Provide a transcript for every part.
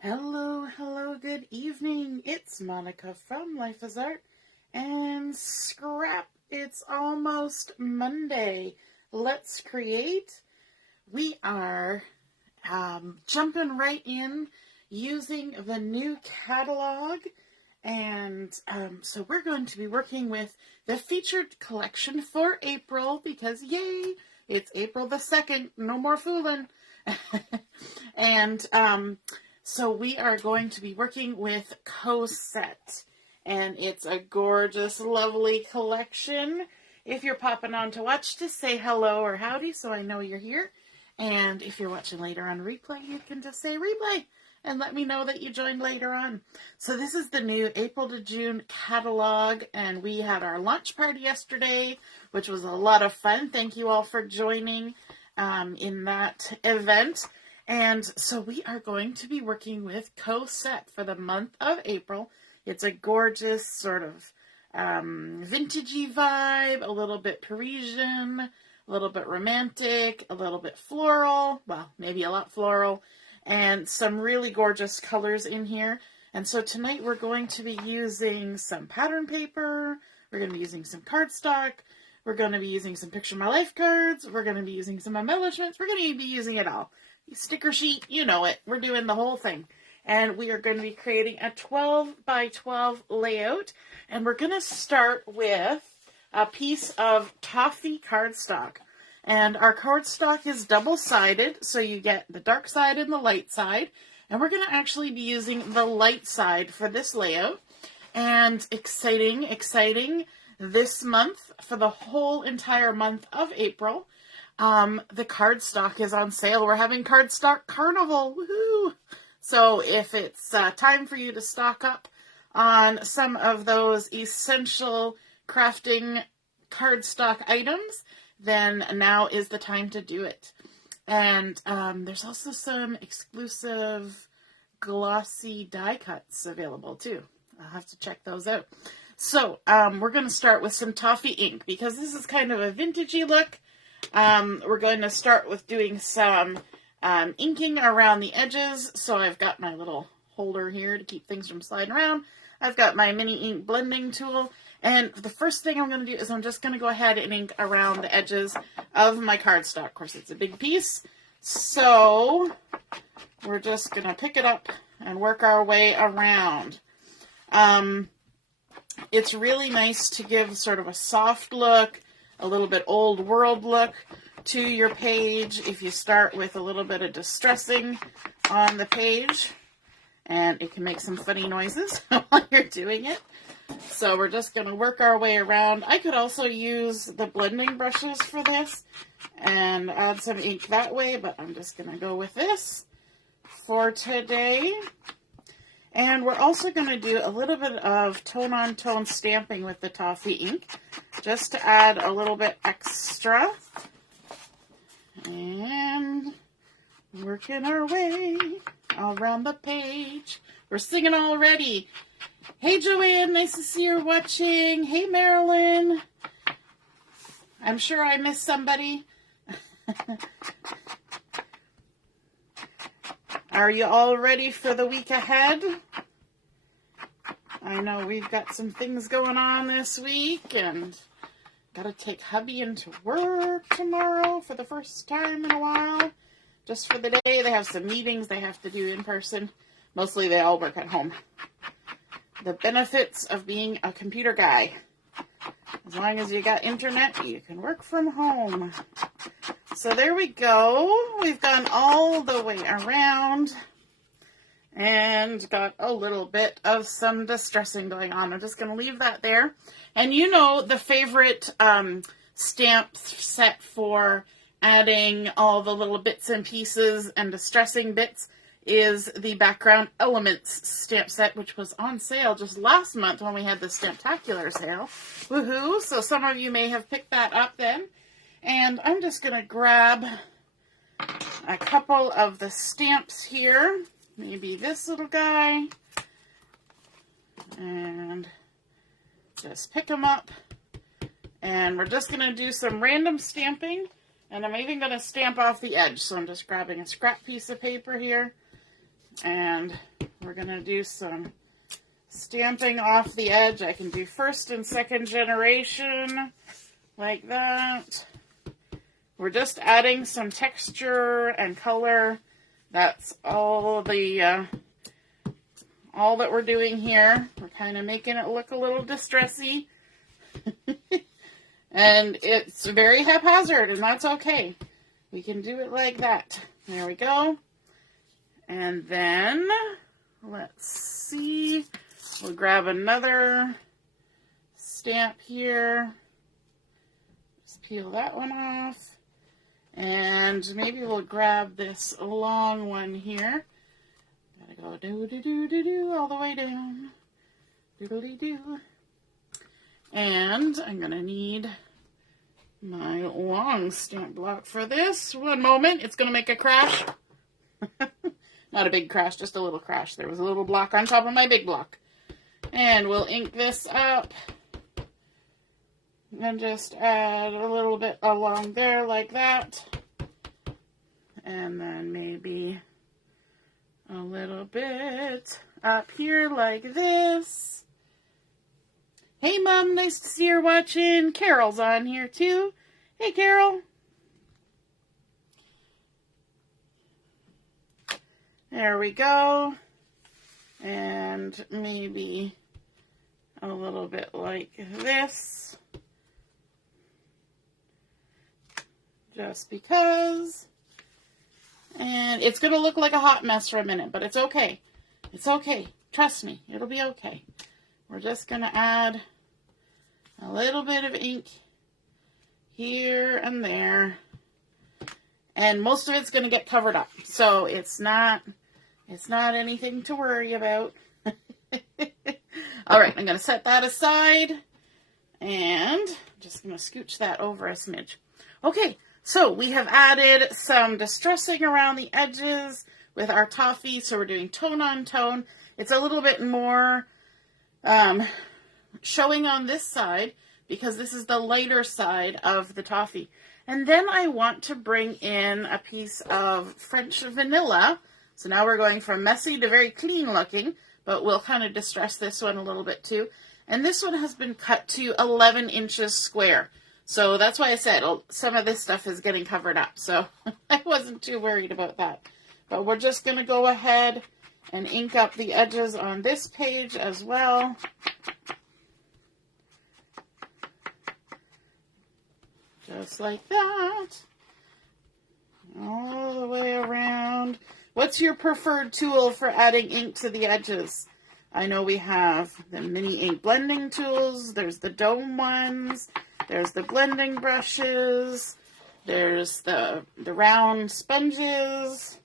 Hello, hello, good evening. It's Monica from Life is Art and Scrap. It's almost Monday. Let's create. We are jumping right in using the new catalog. And so we're going to be working with the featured collection for April because, yay, it's April the 2nd. No more fooling. And so we are going to be working with Cosette, and it's a gorgeous, lovely collection. If you're popping on to watch, just say hello or howdy so I know you're here. And if you're watching later on replay, you can just say replay and let me know that you joined later on. So this is the new April to June catalog, and we had our launch party yesterday, which was a lot of fun. Thank you all for joining in that event. And so we are going to be working with Cosette for the month of April. It's a gorgeous sort of vintagey vibe, a little bit Parisian, a little bit romantic, a little bit floral, well, maybe a lot floral, and some really gorgeous colors in here. And so tonight we're going to be using some pattern paper, we're going to be using some cardstock, we're going to be using some Picture My Life cards, we're going to be using some embellishments, we're going to be using it all. Sticker sheet, you know it. We're doing the whole thing. And we are going to be creating a 12 by 12 layout. And we're going to start with a piece of Toffee cardstock. And our cardstock is double-sided, so you get the dark side and the light side. And we're going to actually be using the light side for this layout. And exciting, this month, for the whole entire month of April, the cardstock is on sale. We're having Cardstock Carnival. Woohoo! So if it's time for you to stock up on some of those essential crafting cardstock items, then now is the time to do it. And there's also some exclusive glossy die cuts available too. I'll have to check those out. So we're going to start with some Toffee ink because this is kind of a vintagey look. We're going to start with doing some inking around the edges. So I've got my little holder here to keep things from sliding around. I've got my mini ink blending tool. And the first thing I'm going to do is I'm just going to go ahead and ink around the edges of my cardstock. Of course, it's a big piece. So we're just going to pick it up and work our way around. It's really nice to give sort of a soft look, a little bit old world look to your page if you start with a little bit of distressing on the page, and it can make some funny noises while you're doing it. So we're just going to work our way around. I could also use the blending brushes for this and add some ink that way, but I'm just going to go with this for today. And we're also going to do a little bit of tone-on-tone stamping with the Toffee ink, just to add a little bit extra. And working our way around the page. We're singing already. Hey, Joanne, nice to see you watching. Hey, Marilyn. I'm sure I missed somebody. Are you all ready for the week ahead? I know we've got some things going on this week, and got to take hubby into work tomorrow for the first time in a while. Just for the day. They have some meetings they have to do in person. Mostly they all work at home. The benefits of being a computer guy. As long as you got internet, you can work from home. So there we go. We've gone all the way around and got a little bit of some distressing going on. I'm just going to leave that there. And you know the favorite stamp set for adding all the little bits and pieces and distressing bits is the Background Elements stamp set, which was on sale just last month when we had the Stamptacular sale. Woohoo! So some of you may have picked that up then. And I'm just going to grab a couple of the stamps here. Maybe this little guy. And just pick them up. And we're just going to do some random stamping. And I'm even going to stamp off the edge. So I'm just grabbing a scrap piece of paper here. And we're going to do some stamping off the edge. I can do first and second generation like that. We're just adding some texture and color. That's all that we're doing here. We're kind of making it look a little distressy. And it's very haphazard, and that's okay. We can do it like that. There we go. And then, let's see. We'll grab another stamp here. Just peel that one off. And maybe we'll grab this long one here. Gotta go do-do-do-do-do all the way down. Doodly-doo. And I'm going to need my long stamp block for this. One moment. It's going to make a crash. Not a big crash, just a little crash. There was a little block on top of my big block. And we'll ink this up. And just add a little bit along there like that. And then maybe a little bit up here like this. Hey, Mom, nice to see you're watching. Carol's on here, too. Hey, Carol. There we go. And maybe a little bit like this. Just because. And it's going to look like a hot mess for a minute, but it's okay. It's okay. Trust me, it'll be okay. We're just going to add a little bit of ink here and there. And most of it's going to get covered up. So it's not anything to worry about. All right, I'm going to set that aside. And I'm just going to scooch that over a smidge. Okay, so we have added some distressing around the edges with our toffee. So we're doing tone on tone. It's a little bit more showing on this side because this is the lighter side of the toffee. And then I want to bring in a piece of French vanilla. So now we're going from messy to very clean looking, but we'll kind of distress this one a little bit too. And this one has been cut to 11 inches square. So that's why I said some of this stuff is getting covered up. So I wasn't too worried about that. But we're just going to go ahead and ink up the edges on this page as well. Just like that. All the way around. What's your preferred tool for adding ink to the edges? I know we have the mini ink blending tools. There's the dome ones. There's the blending brushes. There's the round sponges.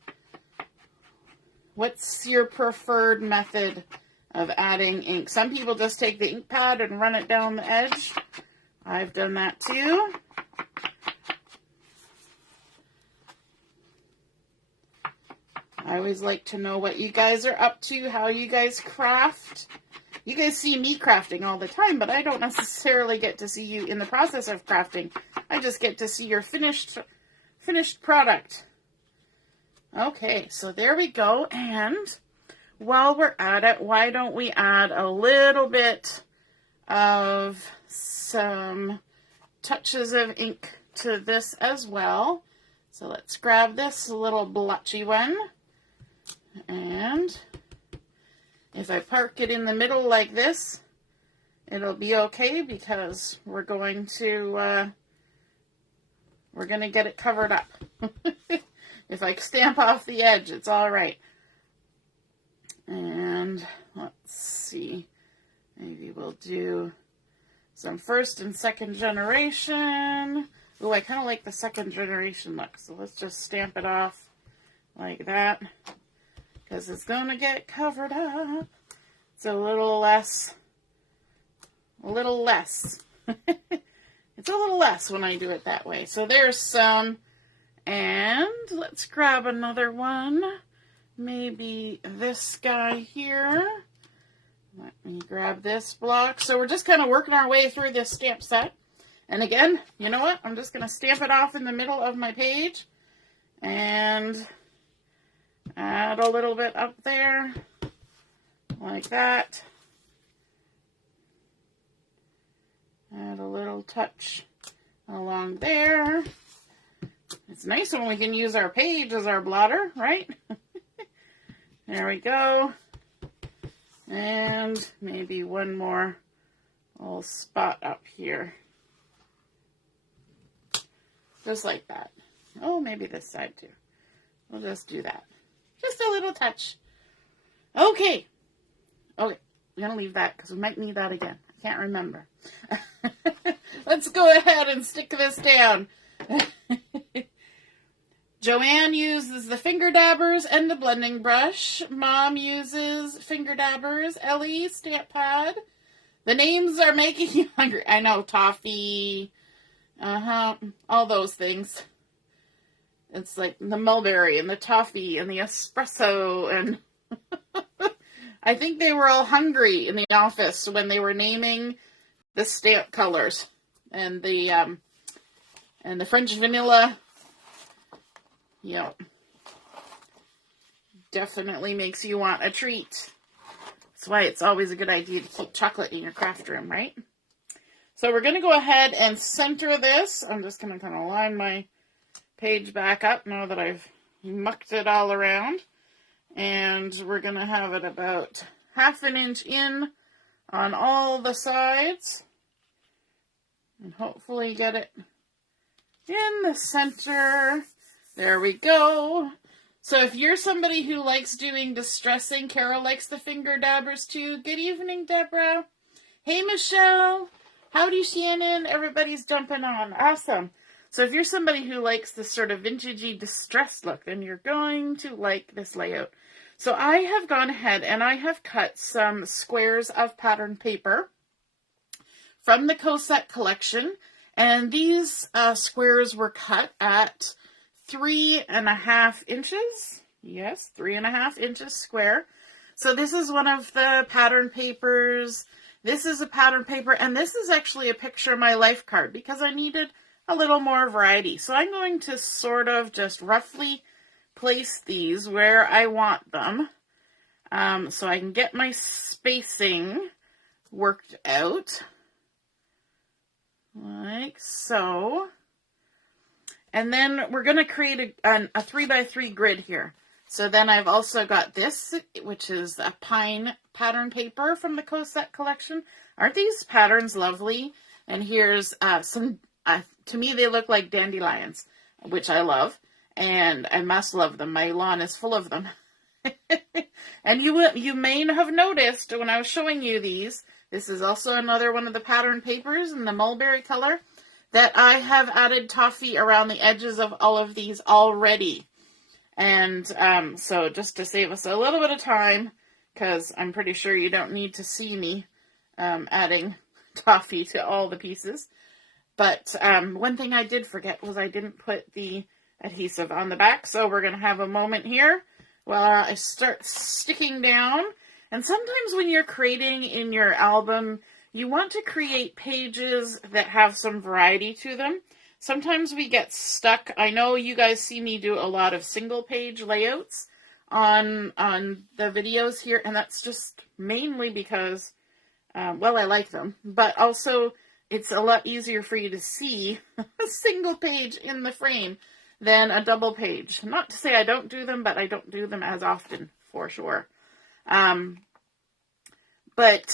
What's your preferred method of adding ink? Some people just take the ink pad and run it down the edge. I've done that too. I always like to know what you guys are up to, how you guys craft. You guys see me crafting all the time, but I don't necessarily get to see you in the process of crafting. I just get to see your finished product. Okay, so there we go. And while we're at it, why don't we add a little bit of some touches of ink to this as well. So let's grab this little blotchy one. And if I park it in the middle like this, it'll be okay because we're going to get it covered up. If I stamp off the edge, it's all right. And let's see, maybe we'll do some first and second generation. Oh, I kind of like the second generation look, so let's just stamp it off like that. Because it's going to get covered up. It's a little less. It's a little less when I do it that way. So there's some. And let's grab another one. Maybe this guy here. Let me grab this block. So we're just kind of working our way through this stamp set. And again, you know what? I'm just going to stamp it off in the middle of my page. And Add a little bit up there, like that. Add a little touch along there. It's nice when we can use our page as our blotter, right? There we go. And maybe one more little spot up here. Just like that. Oh, maybe this side too. We'll just do that. Just a little touch. Okay. Okay. We're going to leave that because we might need that again. I can't remember. Let's go ahead and stick this down. Joanne uses the finger dabbers and the blending brush. Mom uses finger dabbers. Ellie, stamp pad. The names are making you hungry. I know, Toffee. All those things. It's like the mulberry and the toffee and the espresso and I think they were all hungry in the office when they were naming the stamp colors and the French vanilla. Yep. Definitely makes you want a treat. That's why it's always a good idea to keep chocolate in your craft room, right? So we're going to go ahead and center this. I'm just going to kind of line my page back up now that I've mucked it all around. And we're going to have it about 1/2 inch in on all the sides. And hopefully get it in the center. There we go. So if you're somebody who likes doing distressing, Carol likes the finger dabbers too. Good evening, Deborah. Hey, Michelle. Howdy, Shannon. Everybody's jumping on. Awesome. So if you're somebody who likes this sort of vintagey distressed look, then you're going to like this layout. So I have gone ahead and I have cut some squares of pattern paper from the Cosette collection. And these squares were cut at 3.5 inches. Yes, 3.5 inches square. So this is one of the pattern papers. This is a pattern paper, and this is actually a Picture My Life card because I needed a little more variety. So I'm going to sort of just roughly place these where I want them so I can get my spacing worked out. Like so. And then we're going to create a 3x3 grid here. So then I've also got this, which is a pine pattern paper from the Cosette collection. Aren't these patterns lovely? And here's some, to me they look like dandelions, which I love. And I must love them. My lawn is full of them. And you may have noticed when I was showing you these, this is also another one of the pattern papers in the mulberry color, that I have added toffee around the edges of all of these already. And so just to save us a little bit of time, because I'm pretty sure you don't need to see me adding toffee to all the pieces. But one thing I did forget was I didn't put the adhesive on the back. So we're going to have a moment here while I start sticking down. And sometimes when you're creating in your album, you want to create pages that have some variety to them. Sometimes we get stuck. I know you guys see me do a lot of single page layouts on the videos here, and that's just mainly because, well, I like them, but also it's a lot easier for you to see a single page in the frame than a double page. Not to say I don't do them, but I don't do them as often, for sure. But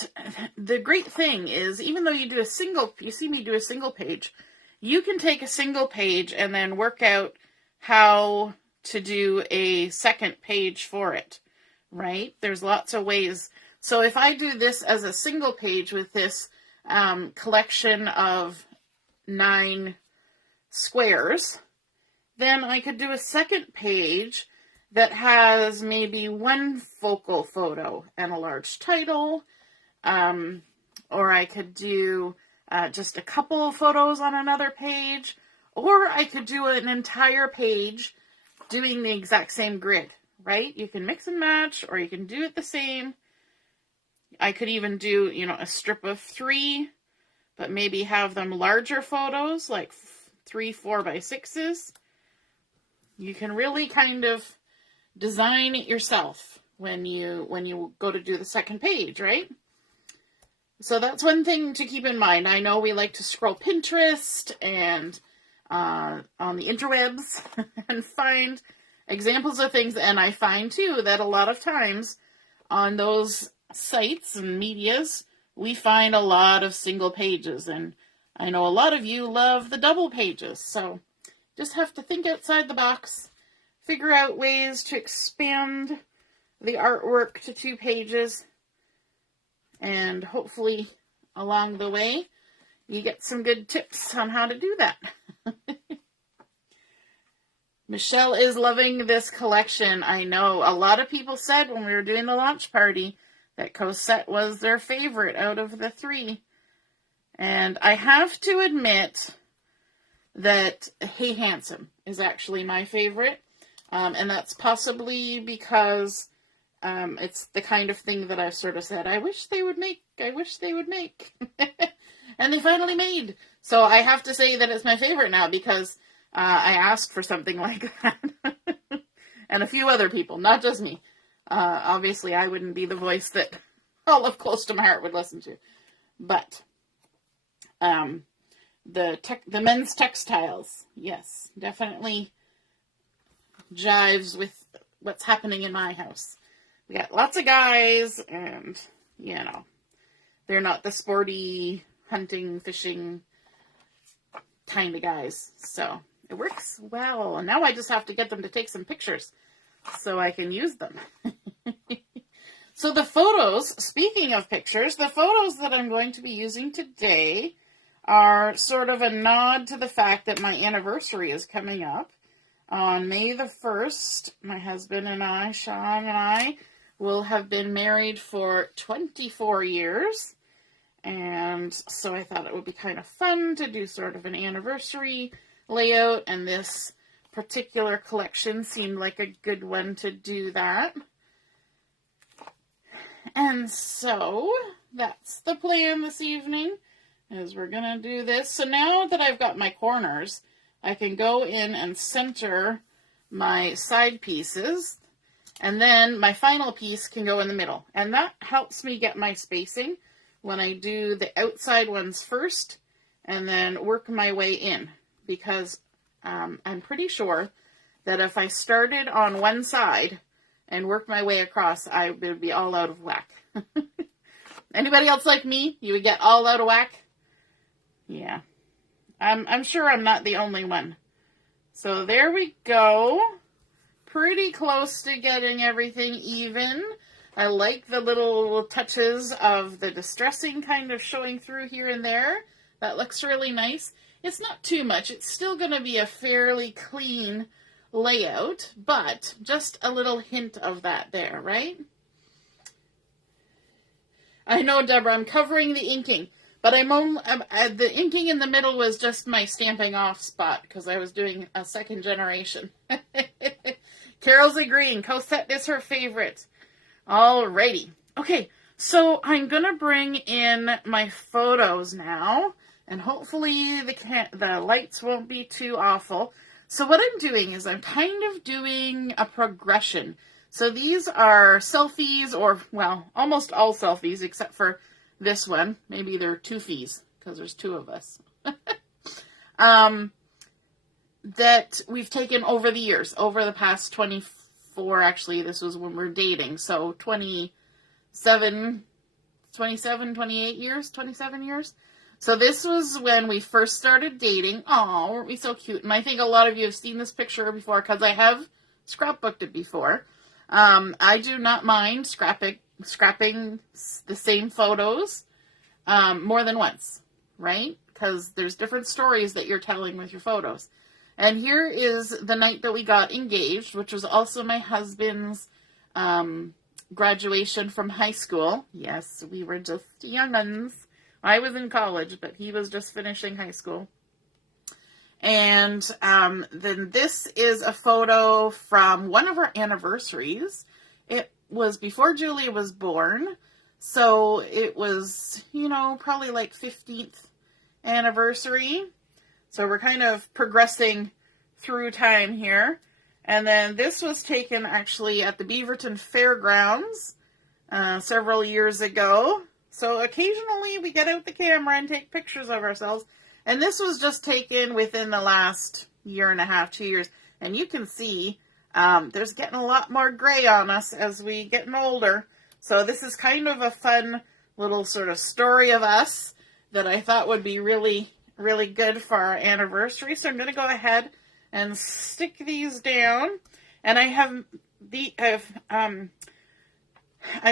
the great thing is, even though you see me do a single page, you can take a single page and then work out how to do a second page for it, right? There's lots of ways. So if I do this as a single page with this collection of 9 squares, then I could do a second page that has maybe one focal photo and a large title, or I could do just a couple of photos on another page, or I could do an entire page doing the exact same grid, right? You can mix and match, or you can do it the same. I could even do, a strip of 3, but maybe have them larger photos, like 3 4x6s. You can really kind of design it yourself when you go to do the second page, right? So that's one thing to keep in mind. I know we like to scroll Pinterest and on the interwebs and find examples of things, and I find too that a lot of times on those sites and medias we find a lot of single pages, and I know a lot of you love the double pages, so just have to think outside the box, figure out ways to expand the artwork to 2 pages, and hopefully along the way you get some good tips on how to do that. Michelle is loving this collection. I know a lot of people said when we were doing the launch party that Cosette was their favorite out of the 3. And I have to admit that Hey Handsome is actually my favorite. And that's possibly because it's the kind of thing that I've sort of said, I wish they would make. And they finally made. So I have to say that it's my favorite now because I asked for something like that. And a few other people, not just me. Obviously, I wouldn't be the voice that all of Close to My Heart would listen to. But the men's textiles, yes, definitely jives with what's happening in my house. We got lots of guys, and, they're not the sporty hunting, fishing kind of guys. So it works well. And now I just have to get them to take some pictures so I can use them. So the photos, speaking of pictures, the photos that I'm going to be using today are sort of a nod to the fact that my anniversary is coming up. On May the 1st, my husband and I, Sean and I, will have been married for 24 years. And so I thought it would be kind of fun to do sort of an anniversary layout, and this particular collection seemed like a good one to do that. And so that's the plan this evening, is we're going to do this. So now that I've got my corners, I can go in and center my side pieces, and then my final piece can go in the middle. And that helps me get my spacing when I do the outside ones first and then work my way in, because I'm pretty sure that if I started on one side and worked my way across, I would be all out of whack. Anybody else like me? You would get all out of whack? Yeah. I'm sure I'm not the only one. So there we go. Pretty close to getting everything even. I like the little touches of the distressing kind of showing through here and there. That looks really nice. It's not too much. It's still going to be a fairly clean layout, but just a little hint of that there, right? I know, Deborah, I'm covering the inking, but the inking in the middle was just my stamping off spot because I was doing a second generation. Carol's agreeing. Cosette is her favorite. Alrighty. Okay, so I'm going to bring in my photos now, and hopefully the lights won't be too awful. So what I'm doing is I'm kind of doing a progression. So these are selfies, or, well, almost all selfies, except for this one. Maybe they're Toffees, because there's 2 of us. That we've taken over the years, over the past 24, actually, this was when we're dating, so 27 years. So this was when we first started dating. Oh, weren't we so cute? And I think a lot of you have seen this picture before, because I have scrapbooked it before. I do not mind scrapping the same photos more than once, right? Because there's different stories that you're telling with your photos. And here is the night that we got engaged, which was also my husband's graduation from high school. Yes, we were just young'uns. I was in college, but he was just finishing high school. And then this is a photo from one of our anniversaries. It was before Julia was born. So it was, probably like 15th anniversary. So we're kind of progressing through time here. And then this was taken actually at the Beaverton Fairgrounds several years ago. So occasionally we get out the camera and take pictures of ourselves. And this was just taken within the last year and a half, 2 years. And you can see there's getting a lot more gray on us as we getting older. So this is kind of a fun little sort of story of us that I thought would be really, really good for our anniversary. So I'm going to go ahead and stick these down. And I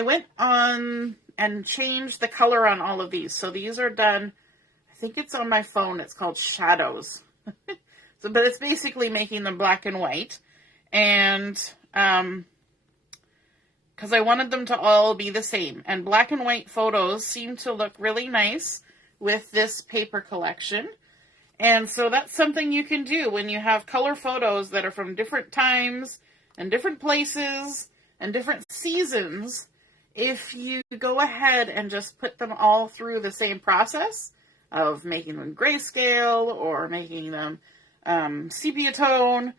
went on and changed the color on all of these. So these are done, I think it's on my phone. It's called Shadows. But it's basically making them black and white. And because I wanted them to all be the same. And black and white photos seem to look really nice with this paper collection. And so that's something you can do when you have color photos that are from different times and different places and different seasons. If you go ahead and just put them all through the same process of making them grayscale or making them sepia tone,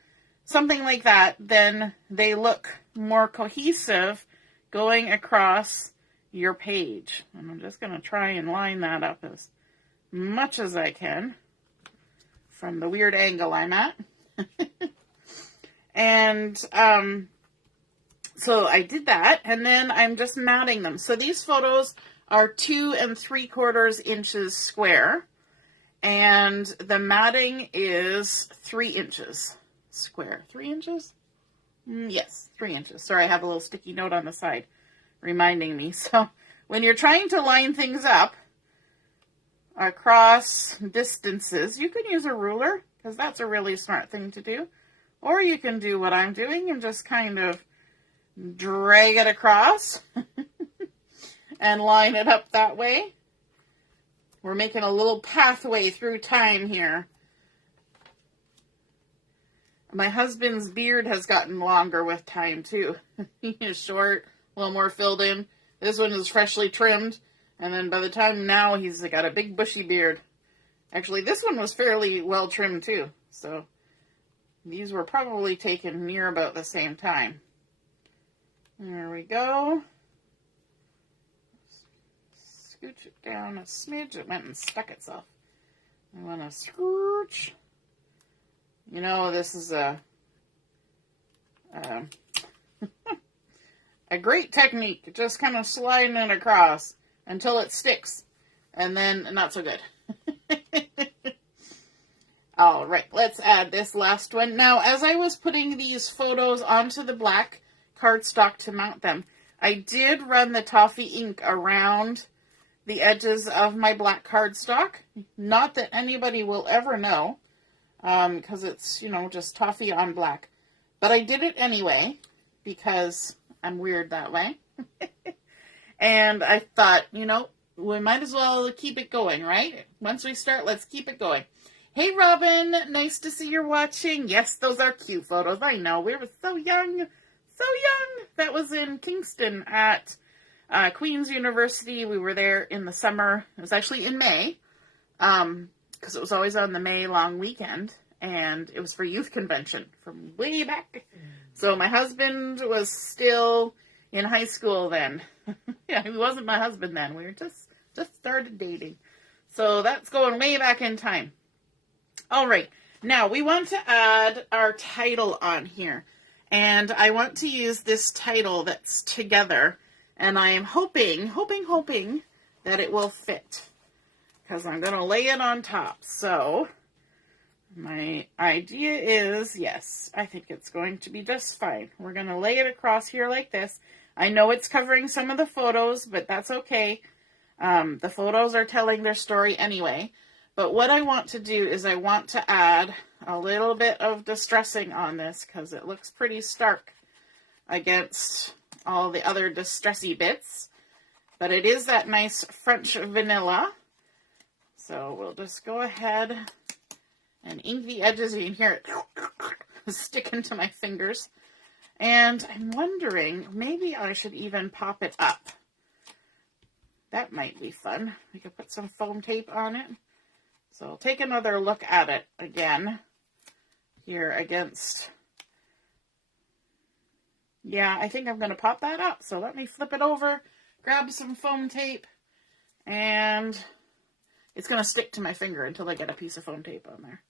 something like that, then they look more cohesive going across your page. And I'm just going to try and line that up as much as I can from the weird angle I'm at. And so I did that, and then I'm just matting them. So these photos are 2 3/4 inches square, and the matting is 3 inches square. 3 inches? Yes, 3 inches. Sorry, I have a little sticky note on the side reminding me. So when you're trying to line things up across distances, you can use a ruler, because that's a really smart thing to do. Or you can do what I'm doing and just kind of drag it across and line it up that way. We're making a little pathway through time here. My husband's beard has gotten longer with time too. He is short, a little more filled in. This one is freshly trimmed. And then by the time now, he's got a big bushy beard. Actually, this one was fairly well trimmed too. So these were probably taken near about the same time. There we go. Scooch it down a smidge. It went and stuck itself. I want to scooch. You know, this is a great technique. Just kind of sliding it across until it sticks. And then not so good. All right, let's add this last one. Now, as I was putting these photos onto the black cardstock to mount them, I did run the Toffee ink around the edges of my black cardstock. Not that anybody will ever know, because it's, you know, just Toffee on black. But I did it anyway, because I'm weird that way. And I thought, you know, we might as well keep it going, right? Once we start, let's keep it going. Hey, Robin, nice to see you're watching. Yes, those are cute photos. I know, we were so young, so young. That was in Kingston at Queen's University. We were there in the summer. It was actually in May, because it was always on the May long weekend, and it was for youth convention from way back. So my husband was still in high school then. Yeah, he wasn't my husband then. We were just started dating. So that's going way back in time. All right, now we want to add our title on here. And I want to use this title that's together. And I am hoping that it will fit, because I'm going to lay it on top. So my idea is, yes, I think it's going to be just fine. We're going to lay it across here like this. I know it's covering some of the photos, but that's okay. The photos are telling their story anyway. But what I want to do is I want to add a little bit of distressing on this, because it looks pretty stark against all the other distressy bits. But it is that nice French vanilla. So we'll just go ahead and ink the edges. You can hear it sticking to my fingers. And I'm wondering, maybe I should even pop it up. That might be fun. We could put some foam tape on it. So I'll take another look at it again here against Yeah, I think I'm going to pop that up. So let me flip it over, grab some foam tape, and it's going to stick to my finger until I get a piece of foam tape on there,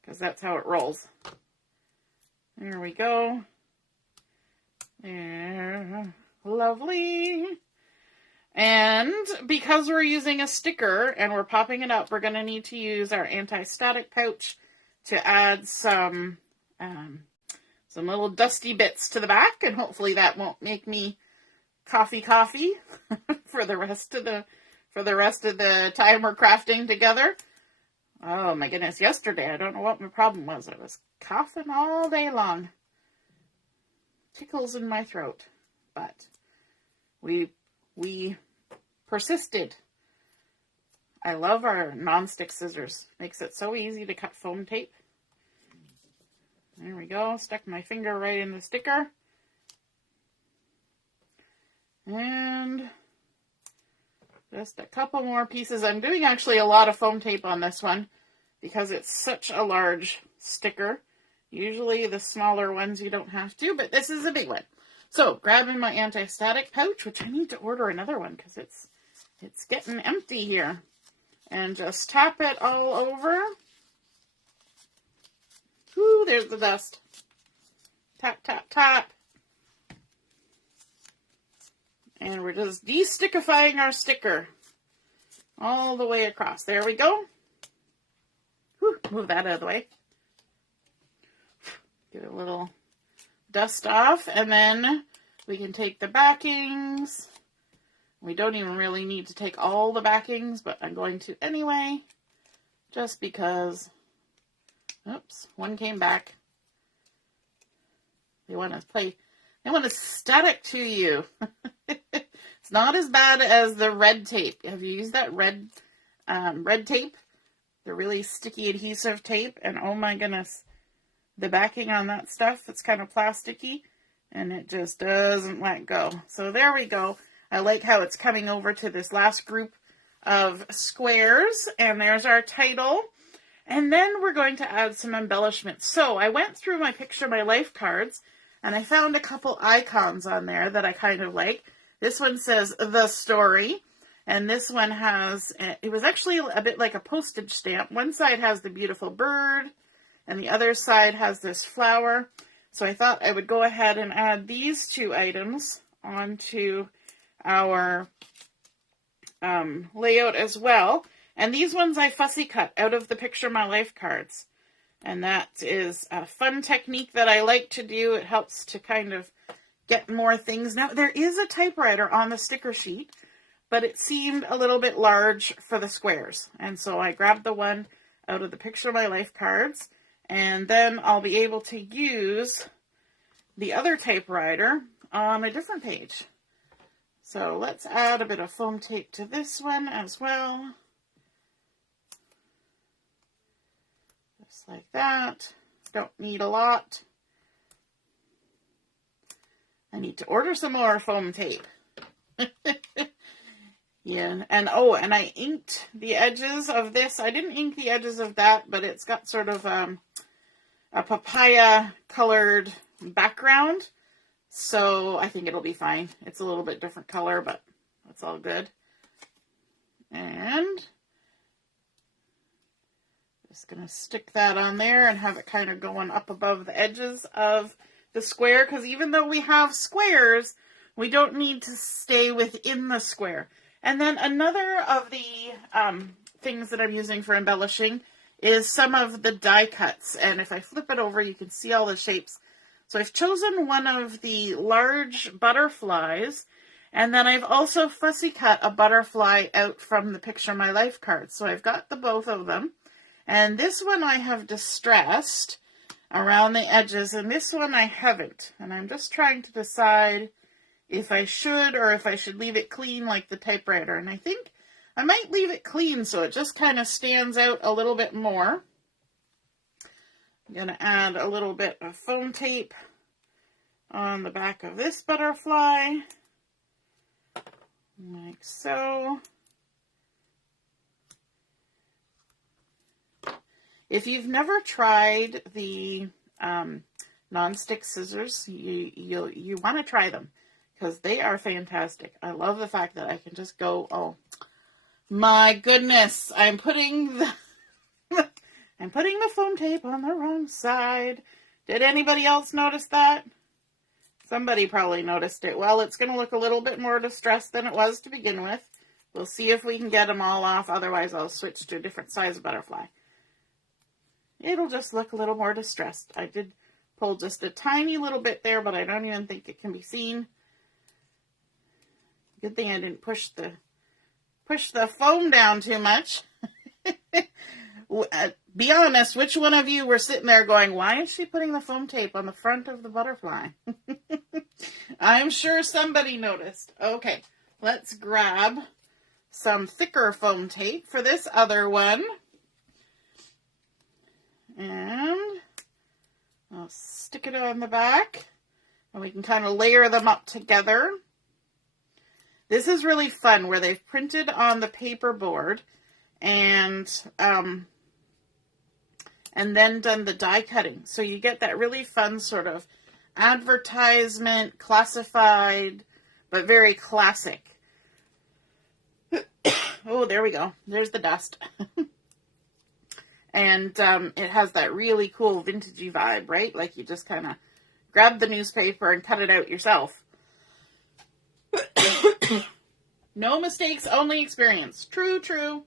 because that's how it rolls. There we go. There. Lovely. And because we're using a sticker and we're popping it up, we're going to need to use our anti-static pouch to add some little dusty bits to the back, and hopefully that won't make me coffee for the rest of the time we're crafting together. Oh my goodness, yesterday I don't know what my problem was. I was coughing all day long. Tickles in my throat. But we persisted. I love our non-stick scissors. Makes it so easy to cut foam tape. There we go. Stuck my finger right in the sticker. And just a couple more pieces. I'm doing actually a lot of foam tape on this one because it's such a large sticker. Usually the smaller ones you don't have to, but this is a big one. So grabbing my anti-static pouch, which I need to order another one because it's getting empty here. And just tap it all over. Whoo, there's the dust. Tap, tap, tap. And we're just de-stickifying our sticker all the way across. There we go. Whew, move that out of the way. Get a little dust off, and then we can take the backings. We don't even really need to take all the backings, but I'm going to anyway, just because. Oops, one came back. They want to static to you. It's not as bad as the red tape. Have you used that red tape? The really sticky adhesive tape, and oh my goodness, the backing on that stuff, it's kind of plasticky, and it just doesn't let go. So there we go. I like how it's coming over to this last group of squares, and there's our title. And then we're going to add some embellishments. So I went through my Picture My Life cards, and I found a couple icons on there that I kind of like. This one says The Story, and this one has, it was actually a bit like a postage stamp. One side has the beautiful bird, and the other side has this flower. So I thought I would go ahead and add these two items onto our layout as well. And these ones I fussy cut out of the Picture My Life cards. And that is a fun technique that I like to do. It helps to kind of get more things. Now, there is a typewriter on the sticker sheet, but it seemed a little bit large for the squares. And so I grabbed the one out of the Picture My Life cards. And then I'll be able to use the other typewriter on a different page. So let's add a bit of foam tape to this one as well. Just like that. Don't need a lot. I need to order some more foam tape. Yeah, and oh, and I inked the edges of this. I didn't ink the edges of that, but it's got sort of a papaya colored background. So I think it'll be fine. It's a little bit different color, but that's all good. And just going to stick that on there and have it kind of going up above the edges of the square. Because even though we have squares, we don't need to stay within the square. And then another of the things that I'm using for embellishing is some of the die cuts. And if I flip it over, you can see all the shapes. So I've chosen one of the large butterflies, and then I've also fussy cut a butterfly out from the Picture My Life card. So I've got the both of them. And this one I have distressed around the edges, and this one I haven't. And I'm just trying to decide if I should or if I should leave it clean like the typewriter. And I think I might leave it clean so it just kind of stands out a little bit more. I'm going to add a little bit of foam tape on the back of this butterfly, like so. If you've never tried the non-stick scissors. You want to try them because they are fantastic. I love the fact that I can just go, oh my goodness, I'm putting the I'm putting the foam tape on the wrong side. Did anybody else notice that? Somebody probably noticed it. Well, it's going to look a little bit more distressed than it was to begin with. We'll see if we can get them all off. Otherwise, I'll switch to a different size butterfly. It'll just look a little more distressed. I did pull just a tiny little bit there, but I don't even think it can be seen. Good thing I didn't push the foam down too much. Be honest, which one of you were sitting there going, why is she putting the foam tape on the front of the butterfly? I'm sure somebody noticed. Okay, let's grab some thicker foam tape for this other one. And I'll stick it on the back. And we can kind of layer them up together. This is really fun where they've printed on the paper board and then done the die cutting. So you get that really fun sort of advertisement, classified, but very classic. Oh, there we go. There's the dust. And it has that really cool vintagey vibe, right? Like you just kind of grab the newspaper and cut it out yourself. No mistakes, only experience. True, true.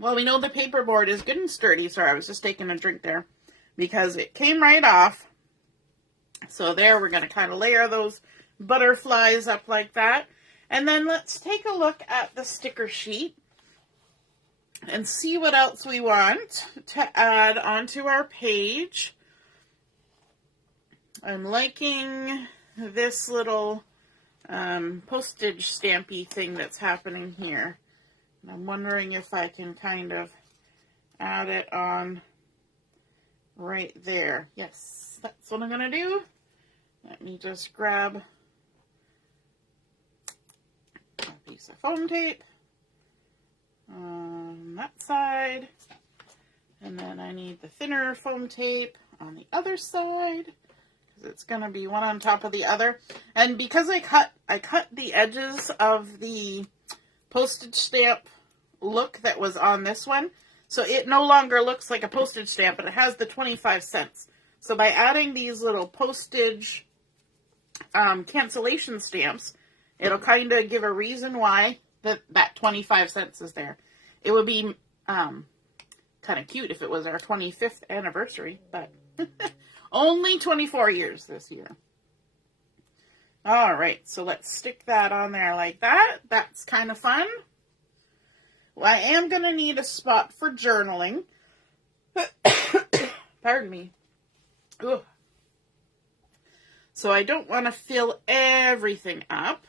Well, we know the paperboard is good and sturdy. Sorry, I was just taking a drink there because it came right off. So there, we're going to kind of layer those butterflies up like that. And then let's take a look at the sticker sheet and see what else we want to add onto our page. I'm liking this little postage stampy thing that's happening here. And I'm wondering if I can kind of add it on right there. Yes, that's what I'm going to do. Let me just grab a piece of foam tape on that side. And then I need the thinner foam tape on the other side. It's going to be one on top of the other. And because I cut the edges of the postage stamp look that was on this one, so it no longer looks like a postage stamp, but it has the 25 cents. So by adding these little postage cancellation stamps, it'll kind of give a reason why that 25 cents is there. It would be kind of cute if it was our 25th anniversary, but only 24 years this year. All right, so let's stick that on there like that. That's kind of fun. Well, I am going to need a spot for journaling. Pardon me. Ugh. So I don't want to fill everything up,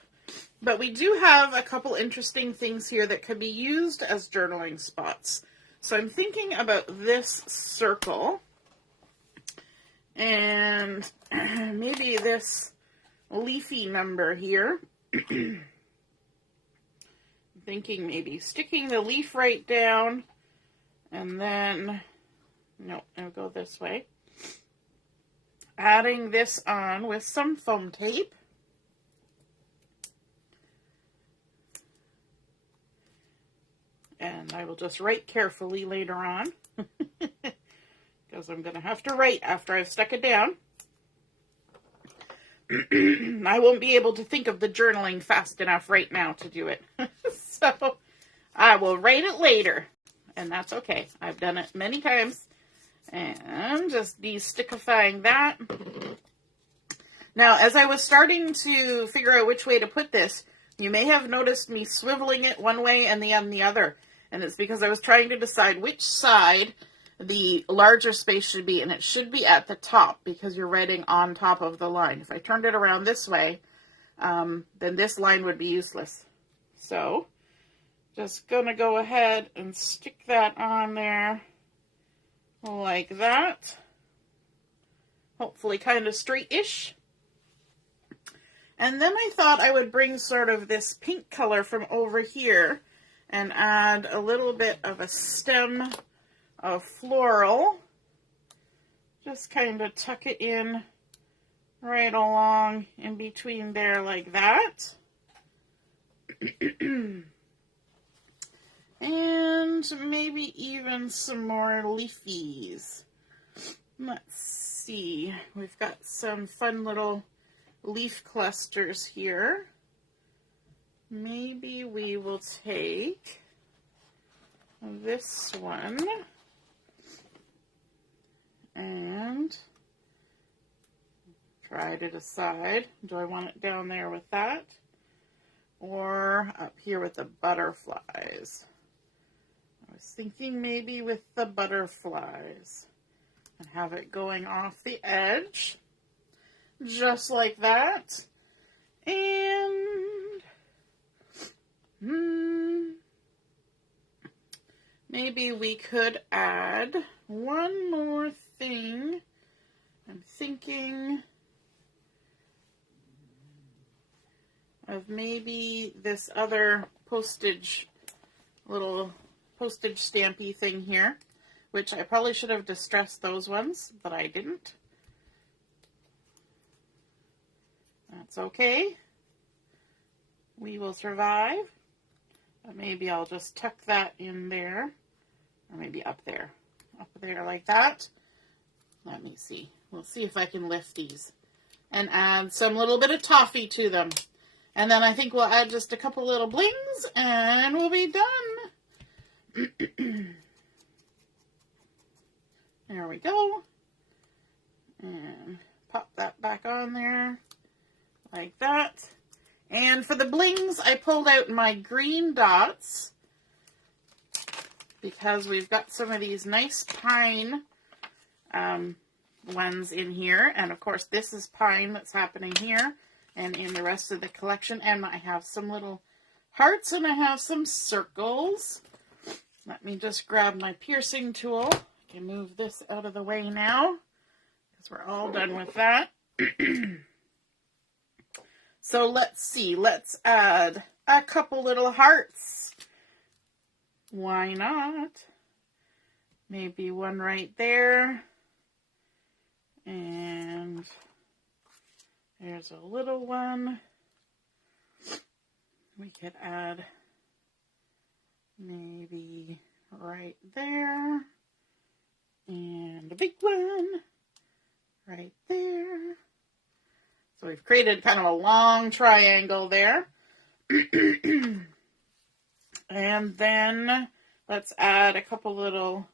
but we do have a couple interesting things here that could be used as journaling spots. So I'm thinking about this circle and maybe this leafy number here. Thinking maybe sticking the leaf right down and then, no, I'll go this way. Adding this on with some foam tape. And I will just write carefully later on because I'm going to have to write after I've stuck it down. I won't be able to think of the journaling fast enough right now to do it. So I will write it later. And that's okay. I've done it many times. And just de-stickifying that. Now, as I was starting to figure out which way to put this, you may have noticed me swiveling it one way and the other. And it's because I was trying to decide which side the larger space should be, and it should be at the top because you're writing on top of the line. If I turned it around this way, then this line would be useless. So, just gonna go ahead and stick that on there like that. Hopefully kind of straight-ish. And then I thought I would bring sort of this pink color from over here and add a little bit of a stem of floral Just kind of tuck it in right along in between there like that. And maybe even some more leafies. Let's see. We've got some fun little leaf clusters here. Maybe we will take this one and try to decide, do I want it down there with that or up here with the butterflies? I was thinking maybe with the butterflies and have it going off the edge just like that. And maybe we could add one more thing. I'm thinking of maybe this other little postage stampy thing here, which I probably should have distressed those ones, but I didn't. That's okay. We will survive. But maybe I'll just tuck that in there, or maybe up there like that. Let me see. We'll see if I can lift these and add some little bit of toffee to them. And then I think we'll add just a couple little blings and we'll be done. There we go. And pop that back on there like that. And for the blings, I pulled out my green dots because we've got some of these nice pine ones in here. And of course, this is pine that's happening here and in the rest of the collection. And I have some little hearts and I have some circles. Let me just grab my piercing tool. I can move this out of the way now because we're all done with that. So let's see. Let's add a couple little hearts. Why not? Maybe one right there. And there's a little one. We could add maybe right there. And a big one right there. So we've created kind of a long triangle there. And then let's add a couple little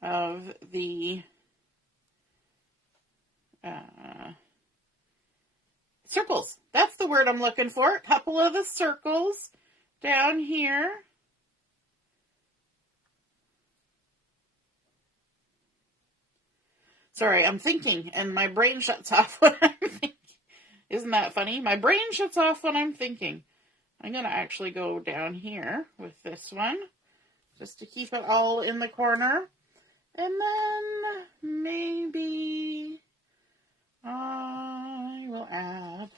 of the circles. That's the word I'm looking for. A couple of the circles down here. Sorry, I'm thinking, and my brain shuts off when I'm thinking. Isn't that funny? My brain shuts off when I'm thinking. I'm going to actually go down here with this one, just to keep it all in the corner. And then maybe I will add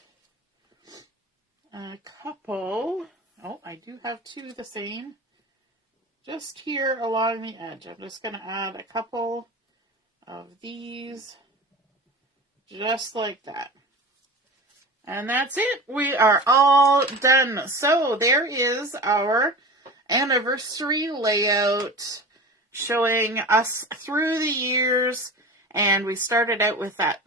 a couple. Oh, I do have two the same. Just here along the edge. I'm just going to add a couple of these, just like that. And that's it. We are all done. So there is our anniversary layout showing us through the years. And we started out with that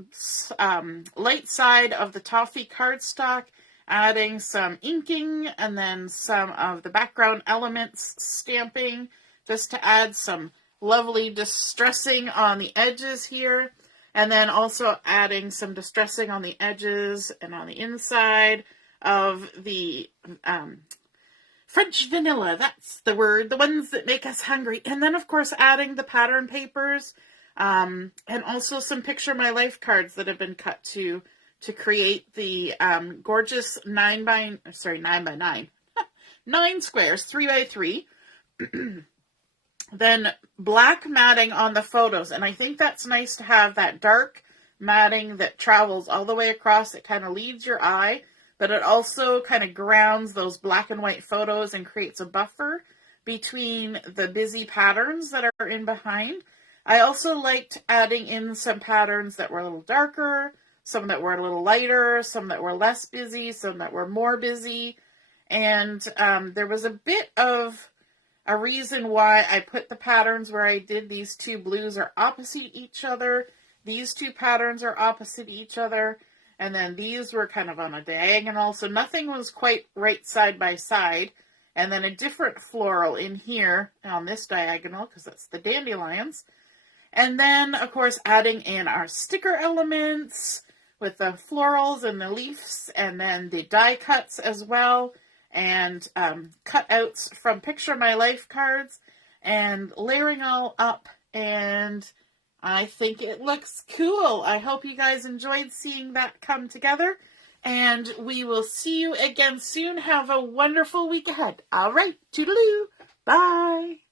light side of the Toffee cardstock, adding some inking and then some of the background elements stamping, just to add some lovely distressing on the edges here. And then also adding some distressing on the edges and on the inside of the French vanilla. That's the word. The ones that make us hungry. And then, of course, adding the pattern papers and also some Picture My Life cards that have been cut to create the gorgeous 9 by 9 9 squares, 3 by 3. Then black matting on the photos. And I think that's nice to have that dark matting that travels all the way across. It kind of leads your eye, but it also kind of grounds those black and white photos and creates a buffer between the busy patterns that are in behind. I also liked adding in some patterns that were a little darker, some that were a little lighter, some that were less busy, some that were more busy. And there was a bit of a reason why I put the patterns where I did. These two blues are opposite each other. These two patterns are opposite each other. And then these were kind of on a diagonal. So nothing was quite right side by side. And then a different floral in here on this diagonal, because that's the dandelions. And then, of course, adding in our sticker elements with the florals and the leaves, and then the die cuts as well, and cutouts from Picture My Life cards, and layering all up, and I think it looks cool. I hope you guys enjoyed seeing that come together, and we will see you again soon. Have a wonderful week ahead. All right, toodaloo. Bye.